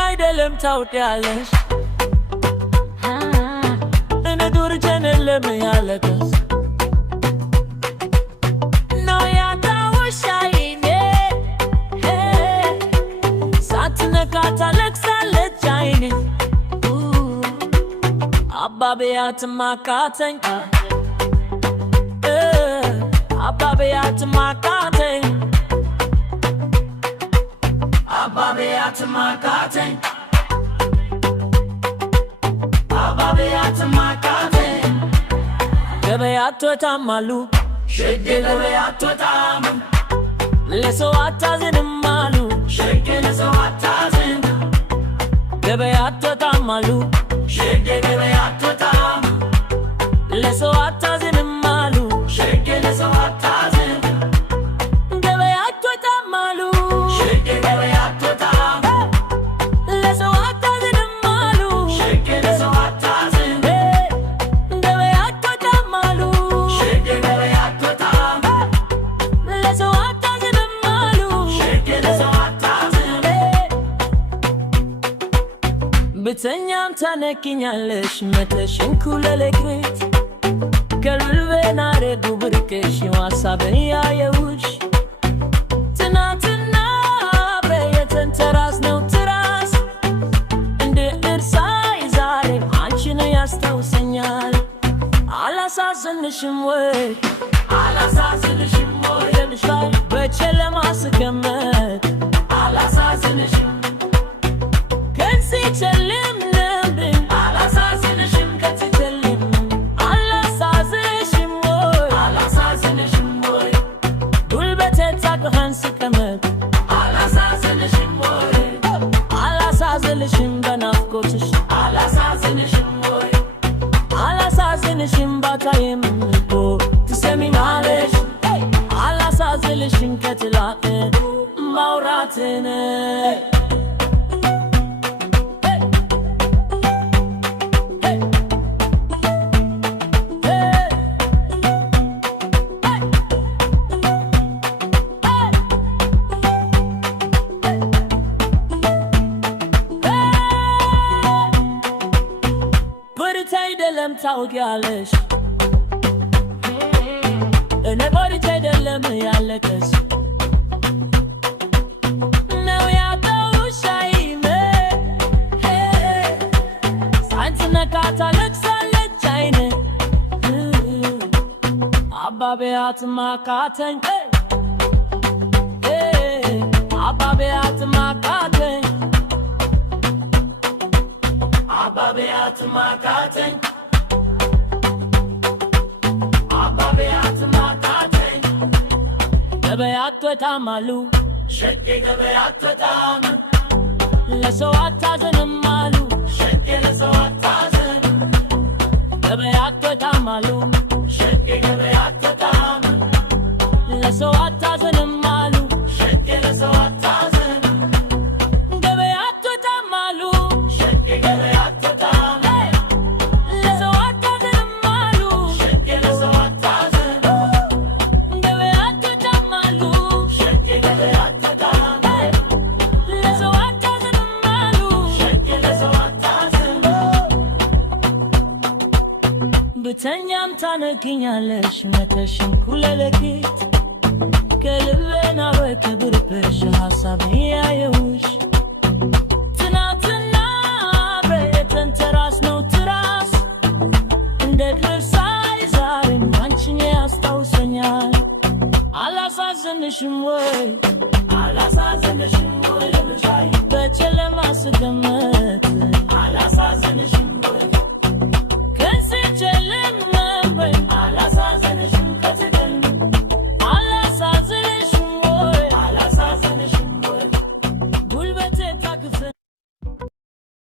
አይደለም ታውቂያለሽ እኔ ዱርጀን የለም ያለቀስ ነው ያጣሁሽ አይኔ ሳትነካ ታለቅሳለች አይኔ አባቤያት ማቃተኝ አባቤያት ማቃተኝ አባቤያት ማቃተኝ አባቤያት ማቃተኝ ገበያት ወጣማሉ ሸጌ ገበያት ወጣም ለሰው አታዝንም አሉ ሸጌ ለሰው አታዝን ገበያት ወጣማሉ ሸጌ ገበያት ወጣም ለሰው አታዝንም አሉ ሸጌ ለሰው አታዝን ገበያት ወጣማሉ ሸጌ ገበያት ወጣም ለሰው አታዝንም አሉ ሸጌ ለሰው አታዝን ገበያት ወጣማሉ ሸጌ ገበያት ወጣም ለሰው አታዝንም አሉ ሸጌ ለሰው አታዝን ብተኛም ታነኪኛለሽ መተሽን ኩለለክሬት ከልቤና ረጉ ብርቅሽ ሐሳቤን ያየሁሽ ትናንትና አብረን ተራስነው ትራስ እንደ እርሳይ ዛሬም አንቺን ያስታውሰኛል አላሳዝንሽም ወይ አላሳዝንሽም ወይ ልሻይ በጨለማ ስቀመጥ አላሳዝንሽም ከንሲጨልም ልብኝ አላሳዝንሽም ከትጨልም አላሳዝንሽም ወይ አላሳዝንሽም ወይ ጉልበቴ ታቅፈን ስቀመጥ አላሳዝንሽም ወይ አላሳዝንሽም በናፍቆትሽ አላሳዝንሽም ወይ አላሳዝንሽም ባታይም እኮ ትሰሚኛለሽ አላሳዝንሽም ከትላቅን ማውራትን አይደለም ታውቂያለሽ እኔ በርቼ አይደለም ያለቀስ ነው ያጣሁሽ አይኔ ሳትነካ ታለቅሳለች አይኔ አባቤያት ማቃተኝ አባቤያት ማቃተኝ አባቤያት ማቃተኝ አባቤያት ማቃተኝ ገበያት ወጣማሉ ሸጌ ገበያት ወጣም ለሰው አታዝንም አሉ ሸጌ ለሰው አታዝን ገበያት ወጣማሉ ሸጌ ገበያት ወጣም ለሰው አታዝንም አሉ ሸጌ ለሰው አታዝን ገበያት ወጣማሉ ሸጌ ገበያት ወጣም ለሰው አታዝንም አሉ ሸጌ ለሰው አታዝን ገበያት ወጣማሉ ሸጌ ገበያት ወጣም ለሰው አታዝንም አሉ ሸጌ ለሰው አታዝን ብተኛም ታነኪኛለሽ መተሽን ኩለለኪት ከልቤና በክብርሽ ሐሳቤን ያየሁሽ ትናንትና አብረን ተራስነው ትራስ እንደ እርሳይ ዛሬም አንቺን ያስታውሰኛል አላሳዝንሽም ወይ አላሳዝንሽም ወይ ልሻይ በጨለማ ስቀመጥ አላሳዝንሽም ወይ